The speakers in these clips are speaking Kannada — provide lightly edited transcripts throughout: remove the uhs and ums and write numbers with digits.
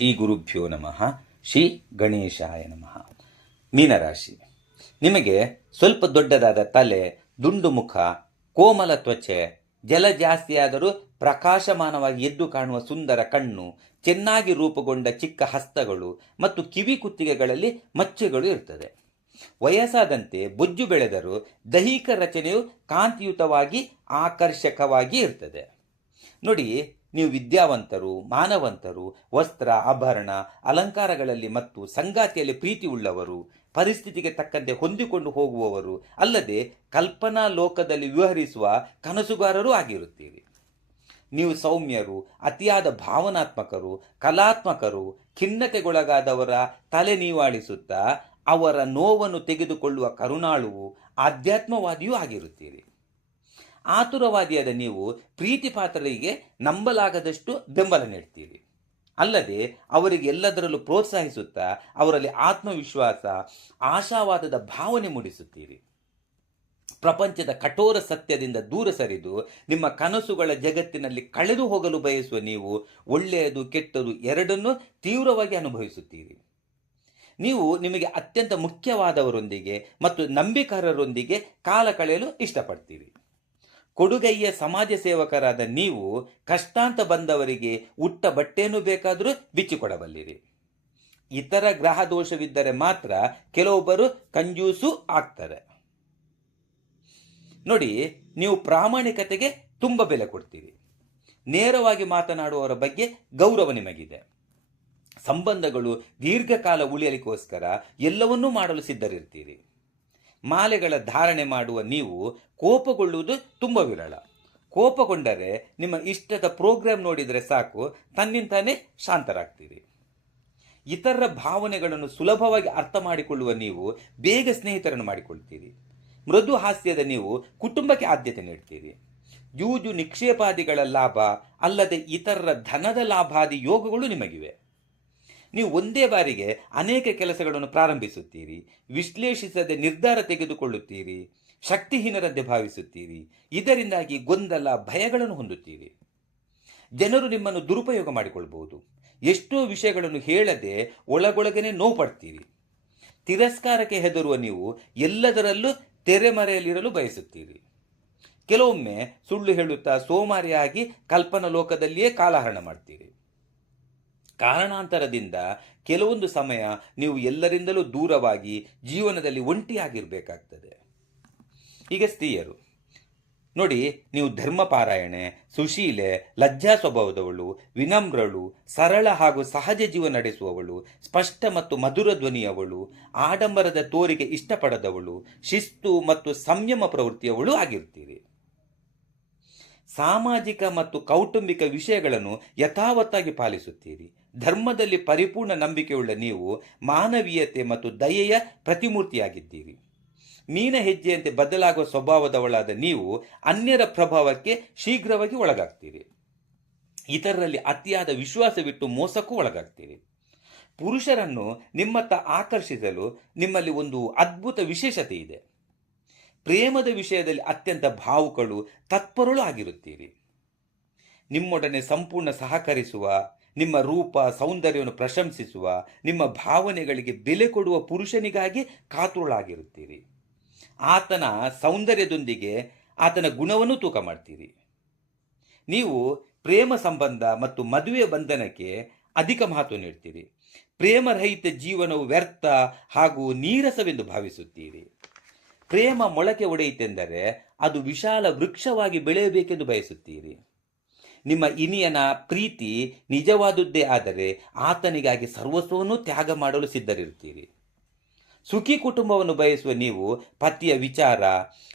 ಶ್ರೀ ಗುರುಭ್ಯೋ ನಮಃ. ಶ್ರೀ ಗಣೇಶಾಯ ನಮಃ. ಮೀನರಾಶಿ, ನಿಮಗೆ ಸ್ವಲ್ಪ ದೊಡ್ಡದಾದ ತಲೆ, ದುಂಡು ಮುಖ, ಕೋಮಲ ತ್ವಚೆ, ಜಲ ಜಾಸ್ತಿಯಾದರೂ ಪ್ರಕಾಶಮಾನವಾಗಿ ಎದ್ದು ಕಾಣುವ ಸುಂದರ ಕಣ್ಣು, ಚೆನ್ನಾಗಿ ರೂಪುಗೊಂಡ ಚಿಕ್ಕ ಹಸ್ತಗಳು ಮತ್ತು ಕಿವಿ ಕುತ್ತಿಗೆಗಳಲ್ಲಿ ಮಚ್ಚೆಗಳು ಇರ್ತದೆ. ವಯಸ್ಸಾದಂತೆ ಬೊಜ್ಜು ಬೆಳೆದರೂ ದೈಹಿಕ ರಚನೆಯು ಕಾಂತಿಯುತವಾಗಿ ಆಕರ್ಷಕವಾಗಿ ಇರ್ತದೆ. ನೋಡಿ, ನೀವು ವಿದ್ಯಾವಂತರು, ಮಾನವಂತರು, ವಸ್ತ್ರ, ಆಭರಣ, ಅಲಂಕಾರಗಳಲ್ಲಿ ಮತ್ತು ಸಂಗಾತಿಯಲ್ಲಿ ಪ್ರೀತಿ ಉಳ್ಳವರು, ಪರಿಸ್ಥಿತಿಗೆ ತಕ್ಕಂತೆ ಹೊಂದಿಕೊಂಡು ಹೋಗುವವರು, ಅಲ್ಲದೆ ಕಲ್ಪನಾ ಲೋಕದಲ್ಲಿ ವ್ಯವಹರಿಸುವ ಕನಸುಗಾರರೂ ಆಗಿರುತ್ತೀರಿ. ನೀವು ಸೌಮ್ಯರು, ಅತಿಯಾದ ಭಾವನಾತ್ಮಕರು, ಕಲಾತ್ಮಕರು, ಖಿನ್ನತೆಗೊಳಗಾದವರ ತಲೆ ನೀವಾಳಿಸುತ್ತಾ ಅವರ ನೋವನ್ನು ತೆಗೆದುಕೊಳ್ಳುವ ಕರುಣಾಳುವು, ಆಧ್ಯಾತ್ಮವಾದಿಯೂ ಆಗಿರುತ್ತೀರಿ. ಆತುರವಾದಿಯಾದ ನೀವು ಪ್ರೀತಿ ಪಾತ್ರರಿಗೆ ನಂಬಲಾಗದಷ್ಟು ಬೆಂಬಲ ನೀಡ್ತೀರಿ. ಅಲ್ಲದೆ ಅವರಿಗೆ ಎಲ್ಲದರಲ್ಲೂ ಪ್ರೋತ್ಸಾಹಿಸುತ್ತಾ ಅವರಲ್ಲಿ ಆತ್ಮವಿಶ್ವಾಸ, ಆಶಾವಾದದ ಭಾವನೆ ಮೂಡಿಸುತ್ತೀರಿ. ಪ್ರಪಂಚದ ಕಠೋರ ಸತ್ಯದಿಂದ ದೂರ ಸರಿದು ನಿಮ್ಮ ಕನಸುಗಳ ಜಗತ್ತಿನಲ್ಲಿ ಕಳೆದು ಹೋಗಲು ಬಯಸುವ ನೀವು ಒಳ್ಳೆಯದು ಕೆಟ್ಟದು ಎರಡನ್ನೂ ತೀವ್ರವಾಗಿ ಅನುಭವಿಸುತ್ತೀರಿ. ನೀವು ನಿಮಗೆ ಅತ್ಯಂತ ಮುಖ್ಯವಾದವರೊಂದಿಗೆ ಮತ್ತು ನಂಬಿಕರರೊಂದಿಗೆ ಕಾಲ ಕಳೆಯಲು ಇಷ್ಟಪಡ್ತೀರಿ. ಕೊಡುಗೈಯ ಸಮಾಜ ಸೇವಕರಾದ ನೀವು ಕಷ್ಟಾಂತ ಬಂದವರಿಗೆ ಉಟ್ಟ ಬಟ್ಟೆಯನ್ನು ಬೇಕಾದರೂ ಬಿಚ್ಚಿಕೊಡಬಲ್ಲಿರಿ. ಇತರ ಗ್ರಹ ದೋಷವಿದ್ದರೆ ಮಾತ್ರ ಕೆಲವೊಬ್ಬರು ಕಂಜೂಸು ಆಗ್ತಾರೆ. ನೋಡಿ, ನೀವು ಪ್ರಾಮಾಣಿಕತೆಗೆ ತುಂಬ ಬೆಲೆ ಕೊಡ್ತೀರಿ. ನೇರವಾಗಿ ಮಾತನಾಡುವವರ ಬಗ್ಗೆ ಗೌರವ ನಿಮಗಿದೆ. ಸಂಬಂಧಗಳು ದೀರ್ಘಕಾಲ ಉಳಿಯಲಿಕ್ಕೋಸ್ಕರ ಎಲ್ಲವನ್ನೂ ಮಾಡಲು ಸಿದ್ಧರಿರ್ತೀರಿ. ಮಾಲೆಗಳ ಧಾರಣೆ ಮಾಡುವ ನೀವು ಕೋಪಗೊಳ್ಳುವುದು ತುಂಬ ವಿರಳ. ಕೋಪಗೊಂಡರೆ ನಿಮ್ಮ ಇಷ್ಟದ ಪ್ರೋಗ್ರಾಂ ನೋಡಿದರೆ ಸಾಕು, ತನ್ನಿಂತಾನೇ ಶಾಂತರಾಗ್ತೀರಿ. ಇತರರ ಭಾವನೆಗಳನ್ನು ಸುಲಭವಾಗಿ ಅರ್ಥ ಮಾಡಿಕೊಳ್ಳುವ ನೀವು ಬೇಗ ಸ್ನೇಹಿತರನ್ನು ಮಾಡಿಕೊಳ್ತೀರಿ. ಮೃದು ಹಾಸ್ಯದ ನೀವು ಕುಟುಂಬಕ್ಕೆ ಆದ್ಯತೆ ನೀಡ್ತೀರಿ. ಜೂಜು ನಿಕ್ಷೇಪಾದಿಗಳ ಲಾಭ ಅಲ್ಲದೆ ಇತರರ ಧನದ ಲಾಭಾದಿ ಯೋಗಗಳು ನಿಮಗಿವೆ. ನೀವು ಒಂದೇ ಬಾರಿಗೆ ಅನೇಕ ಕೆಲಸಗಳನ್ನು ಪ್ರಾರಂಭಿಸುತ್ತೀರಿ. ವಿಶ್ಲೇಷಿಸದೆ ನಿರ್ಧಾರ ತೆಗೆದುಕೊಳ್ಳುತ್ತೀರಿ. ಶಕ್ತಿಹೀನರಂತೆ ಭಾವಿಸುತ್ತೀರಿ. ಇದರಿಂದಾಗಿ ಗೊಂದಲ, ಭಯಗಳನ್ನು ಹೊಂದುತ್ತೀರಿ. ಜನರು ನಿಮ್ಮನ್ನು ದುರುಪಯೋಗ ಮಾಡಿಕೊಳ್ಬಹುದು. ಎಷ್ಟೋ ವಿಷಯಗಳನ್ನು ಹೇಳದೆ ಒಳಗೊಳಗನೆ ನೋವು ಪಡ್ತೀರಿ. ತಿರಸ್ಕಾರಕ್ಕೆ ಹೆದರುವ ನೀವು ಎಲ್ಲದರಲ್ಲೂ ತೆರೆಮರೆಯಲ್ಲಿರಲು ಬಯಸುತ್ತೀರಿ. ಕೆಲವೊಮ್ಮೆ ಸುಳ್ಳು ಹೇಳುತ್ತಾ ಸೋಮಾರಿಯಾಗಿ ಕಲ್ಪನಾ ಲೋಕದಲ್ಲಿಯೇ ಕಾಲಹರಣ ಮಾಡ್ತೀರಿ. ಕಾರಣಾಂತರದಿಂದ ಕೆಲವೊಂದು ಸಮಯ ನೀವು ಎಲ್ಲರಿಂದಲೂ ದೂರವಾಗಿ ಜೀವನದಲ್ಲಿ ಒಂಟಿಯಾಗಿರಬೇಕಾಗ್ತದೆ. ಈಗ ಸ್ತ್ರೀಯರು ನೋಡಿ, ನೀವು ಧರ್ಮಪಾರಾಯಣೆ, ಸುಶೀಲೆ, ಲಜ್ಜಾ ಸ್ವಭಾವದವಳು, ವಿನಮ್ರಳು, ಸರಳ ಹಾಗೂ ಸಹಜ ಜೀವನ ನಡೆಸುವವಳು, ಸ್ಪಷ್ಟ ಮತ್ತು ಮಧುರ ಧ್ವನಿಯವಳು, ಆಡಂಬರದ ತೋರಿಗೆ ಇಷ್ಟಪಡದವಳು, ಶಿಸ್ತು ಮತ್ತು ಸಂಯಮ ಪ್ರವೃತ್ತಿಯವಳು ಆಗಿರ್ತೀರಿ. ಸಾಮಾಜಿಕ ಮತ್ತು ಕೌಟುಂಬಿಕ ವಿಷಯಗಳನ್ನು ಯಥಾವತ್ತಾಗಿ ಪಾಲಿಸುತ್ತೀರಿ. ಧರ್ಮದಲ್ಲಿ ಪರಿಪೂರ್ಣ ನಂಬಿಕೆಯುಳ್ಳ ನೀವು ಮಾನವೀಯತೆ ಮತ್ತು ದಯೆಯ ಪ್ರತಿಮೂರ್ತಿಯಾಗಿದ್ದೀರಿ. ಮೀನ ಹೆಜ್ಜೆಯಂತೆ ಬದಲಾಗುವ ಸ್ವಭಾವದವಳಾದ ನೀವು ಅನ್ಯರ ಪ್ರಭಾವಕ್ಕೆ ಶೀಘ್ರವಾಗಿ ಒಳಗಾಗ್ತೀರಿ. ಇತರರಲ್ಲಿ ಅತಿಯಾದ ವಿಶ್ವಾಸವಿಟ್ಟು ಮೋಸಕ್ಕೂ ಒಳಗಾಗ್ತೀರಿ. ಪುರುಷರನ್ನು ನಿಮ್ಮತ್ತ ಆಕರ್ಷಿಸಲು ನಿಮ್ಮಲ್ಲಿ ಒಂದು ಅದ್ಭುತ ವಿಶೇಷತೆ ಇದೆ. ಪ್ರೇಮದ ವಿಷಯದಲ್ಲಿ ಅತ್ಯಂತ ಭಾವುಕಳು, ತತ್ಪರಳು ಆಗಿರುತ್ತೀರಿ. ನಿಮ್ಮೊಡನೆ ಸಂಪೂರ್ಣ ಸಹಕರಿಸುವ, ನಿಮ್ಮ ರೂಪ ಸೌಂದರ್ಯವನ್ನು ಪ್ರಶಂಸಿಸುವ, ನಿಮ್ಮ ಭಾವನೆಗಳಿಗೆ ಬೆಲೆ ಕೊಡುವ ಪುರುಷನಿಗಾಗಿ ಕಾತುರಳಾಗಿರುತ್ತೀರಿ. ಆತನ ಸೌಂದರ್ಯದೊಂದಿಗೆ ಆತನ ಗುಣವನ್ನು ತೂಕ ಮಾಡ್ತೀರಿ. ನೀವು ಪ್ರೇಮ ಸಂಬಂಧ ಮತ್ತು ಮದುವೆ ಬಂಧನಕ್ಕೆ ಅಧಿಕ ಮಹತ್ವ ನೀಡ್ತೀರಿ. ಪ್ರೇಮರಹಿತ ಜೀವನವು ವ್ಯರ್ಥ ಹಾಗೂ ನೀರಸವೆಂದು ಭಾವಿಸುತ್ತೀರಿ. ಪ್ರೇಮ ಮೊಳಕೆ ಒಡೆಯಿತೆಂದರೆ ಅದು ವಿಶಾಲ ವೃಕ್ಷವಾಗಿ ಬೆಳೆಯಬೇಕೆಂದು ಬಯಸುತ್ತೀರಿ. ನಿಮ್ಮ ಇನಿಯನ ಪ್ರೀತಿ ನಿಜವಾದುದೇ ಆದರೆ ಆತನಿಗಾಗಿ ಸರ್ವಸ್ವವನ್ನು ತ್ಯಾಗ ಮಾಡಲು ಸಿದ್ಧರಿರುತ್ತೀರಿ. ಸುಖಿ ಕುಟುಂಬವನ್ನು ಬಯಸುವ ನೀವು ಪತಿಯ ವಿಚಾರ,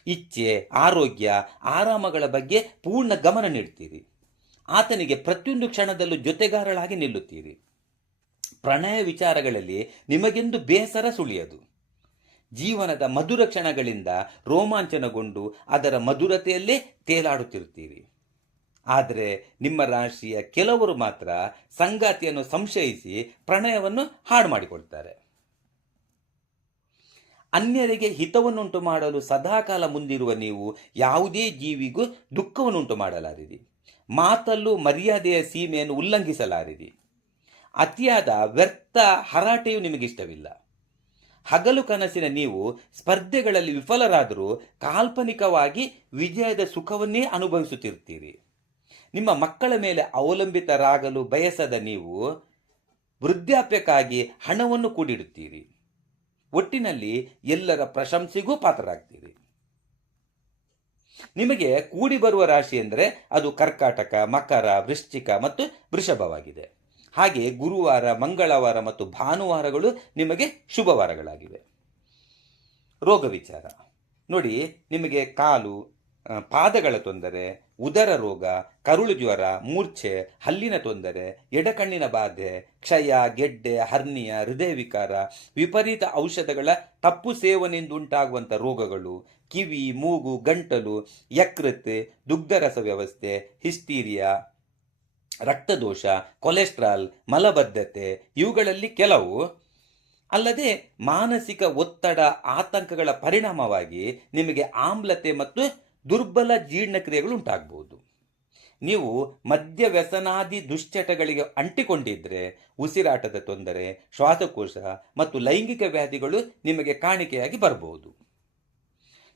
ಇಚ್ಛೆ, ಆರೋಗ್ಯ, ಆರಾಮಗಳ ಬಗ್ಗೆ ಪೂರ್ಣ ಗಮನ ನೀಡ್ತೀರಿ. ಆತನಿಗೆ ಪ್ರತಿಯೊಂದು ಕ್ಷಣದಲ್ಲೂ ಜೊತೆಗಾರಳಾಗಿ ನಿಲ್ಲುತ್ತೀರಿ. ಪ್ರಣಯ ವಿಚಾರಗಳಲ್ಲಿ ನಿಮಗೆಂದು ಬೇಸರ ಸುಳಿಯದು. ಜೀವನದ ಮಧುರ ಕ್ಷಣಗಳಿಂದ ರೋಮಾಂಚನಗೊಂಡು ಅದರ ಮಧುರತೆಯಲ್ಲೇ ತೇಲಾಡುತ್ತಿರುತ್ತೀರಿ. ಆದರೆ ನಿಮ್ಮ ರಾಶಿಯ ಕೆಲವರು ಮಾತ್ರ ಸಂಗಾತಿಯನ್ನು ಸಂಶಯಿಸಿ ಪ್ರಣಯವನ್ನು ಹಾಳು ಮಾಡಿಕೊಳ್ತಾರೆ. ಅನ್ಯರಿಗೆ ಹಿತವನ್ನುಂಟು ಮಾಡಲು ಸದಾಕಾಲ ಮುಂದಿರುವ ನೀವು ಯಾವುದೇ ಜೀವಿಗೂ ದುಃಖವನ್ನುಂಟು ಮಾಡಲಾರಿರಿ. ಮಾತಲ್ಲೂ ಮರ್ಯಾದೆಯ ಸೀಮೆಯನ್ನು ಉಲ್ಲಂಘಿಸಲಾರಿರಿ. ಅತಿಯಾದ ವ್ಯರ್ಥ ಹರಾಟೆಯು ನಿಮಗಿಷ್ಟವಿಲ್ಲ. ಹಗಲು ಕನಸಿನ ನೀವು ಸ್ಪರ್ಧೆಗಳಲ್ಲಿ ವಿಫಲರಾದರೂ ಕಾಲ್ಪನಿಕವಾಗಿ ವಿಜಯದ ಸುಖವನ್ನೇ ಅನುಭವಿಸುತ್ತಿರ್ತೀರಿ. ನಿಮ್ಮ ಮಕ್ಕಳ ಮೇಲೆ ಅವಲಂಬಿತರಾಗಲು ಬಯಸದ ನೀವು ವೃದ್ಧಾಪ್ಯಕ್ಕಾಗಿ ಹಣವನ್ನು ಕೂಡಿಡುತ್ತೀರಿ. ಒಟ್ಟಿನಲ್ಲಿ ಎಲ್ಲರ ಪ್ರಶಂಸೆಗೂ ಪಾತ್ರರಾಗ್ತೀರಿ. ನಿಮಗೆ ಕೂಡಿ ಬರುವ ರಾಶಿ ಎಂದರೆ ಅದು ಕರ್ಕಾಟಕ, ಮಕರ, ವೃಶ್ಚಿಕ ಮತ್ತು ವೃಷಭವಾಗಿದೆ. ಹಾಗೆ ಗುರುವಾರ, ಮಂಗಳವಾರ ಮತ್ತು ಭಾನುವಾರಗಳು ನಿಮಗೆ ಶುಭವಾರಗಳಾಗಿವೆ. ರೋಗ ವಿಚಾರ ನೋಡಿ, ನಿಮಗೆ ಕಾಲು, ಪಾದಗಳ ತೊಂದರೆ, ಉದರ ರೋಗ, ಕರುಳು ಜ್ವರ, ಮೂರ್ಛೆ, ಹಲ್ಲಿನ ತೊಂದರೆ, ಎಡಕಣ್ಣಿನ ಬಾಧೆ, ಕ್ಷಯ, ಗೆಡ್ಡೆ, ಹರ್ನಿಯ, ಹೃದಯ ವಿಕಾರ, ವಿಪರೀತ ಔಷಧಗಳ ತಪ್ಪು ಸೇವನೆಯಿಂದ ಉಂಟಾಗುವಂಥ ರೋಗಗಳು, ಕಿವಿ, ಮೂಗು, ಗಂಟಲು, ಯಕೃತ್, ದುಗ್ಧರಸ ವ್ಯವಸ್ಥೆ, ಹಿಸ್ಟೀರಿಯಾ, ರಕ್ತದೋಷ, ಕೊಲೆಸ್ಟ್ರಾಲ್, ಮಲಬದ್ಧತೆ ಇವುಗಳಲ್ಲಿ ಕೆಲವು. ಅಲ್ಲದೆ ಮಾನಸಿಕ ಒತ್ತಡ, ಆತಂಕಗಳ ಪರಿಣಾಮವಾಗಿ ನಿಮಗೆ ಆಮ್ಲತೆ ಮತ್ತು ದುರ್ಬಲ ಜೀರ್ಣಕ್ರಿಯೆಗಳು ಉಂಟಾಗಬಹುದು. ನೀವು ಮದ್ಯ ವ್ಯಸನಾದಿ ದುಶ್ಚಟಗಳಿಗೆ ಅಂಟಿಕೊಂಡಿದ್ದರೆ ಉಸಿರಾಟದ ತೊಂದರೆ, ಶ್ವಾಸಕೋಶ ಮತ್ತು ಲೈಂಗಿಕ ವ್ಯಾಧಿಗಳು ನಿಮಗೆ ಕಾಣಿಕೆಯಾಗಿ ಬರಬಹುದು.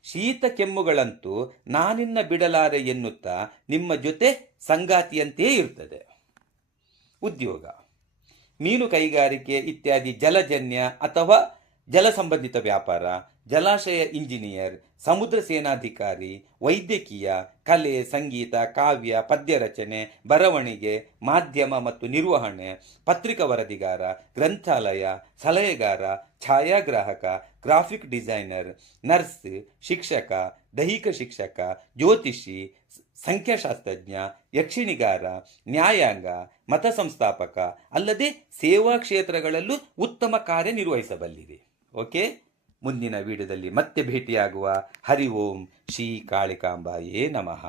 ಶೀತ ಕೆಮ್ಮುಗಳಂತೂ ನಾನಿನ್ನ ಬಿಡಲಾರೆ ಎನ್ನುತ್ತಾ ನಿಮ್ಮ ಜೊತೆ ಸಂಗಾತಿಯಂತೆಯೇ ಇರ್ತದೆ. ಉದ್ಯೋಗ, ಮೀನು ಕೈಗಾರಿಕೆ ಇತ್ಯಾದಿ ಜಲಜನ್ಯ ಅಥವಾ ಜಲ ಸಂಬಂಧಿತ ವ್ಯಾಪಾರ, ಜಲಾಶಯ ಇಂಜಿನಿಯರ್, ಸಮುದ್ರ ಸೇನಾಧಿಕಾರಿ, ವೈದ್ಯಕೀಯ, ಕಲೆ, ಸಂಗೀತ, ಕಾವ್ಯ, ಪದ್ಯ ರಚನೆ, ಬರವಣಿಗೆ, ಮಾಧ್ಯಮ ಮತ್ತು ನಿರ್ವಹಣೆ, ಪತ್ರಿಕಾ ವರದಿಗಾರ, ಗ್ರಂಥಾಲಯ, ಸಲಹೆಗಾರ, ಛಾಯಾಗ್ರಾಹಕ, ಗ್ರಾಫಿಕ್ ಡಿಸೈನರ್, ನರ್ಸ್, ಶಿಕ್ಷಕ, ದೈಹಿಕ ಶಿಕ್ಷಕ, ಜ್ಯೋತಿಷಿ, ಸಂಖ್ಯಾಶಾಸ್ತ್ರಜ್ಞ, ಯಕ್ಷಿಣಿಗಾರ, ನ್ಯಾಯಾಂಗ, ಮತ ಸಂಸ್ಥಾಪಕ, ಅಲ್ಲದೆ ಸೇವಾ ಕ್ಷೇತ್ರಗಳಲ್ಲೂ ಉತ್ತಮ ಕಾರ್ಯನಿರ್ವಹಿಸಬಲ್ಲಿರಿ. ಓಕೆ, ಮುಂದಿನ ವಿಡಿಯೋದಲ್ಲಿ ಮತ್ತೆ ಭೇಟಿಯಾಗುವ. ಹರಿ ಓಂ ಶ್ರೀ ಕಾಳಿಕಾಂಬಾಯೇ ನಮಃ.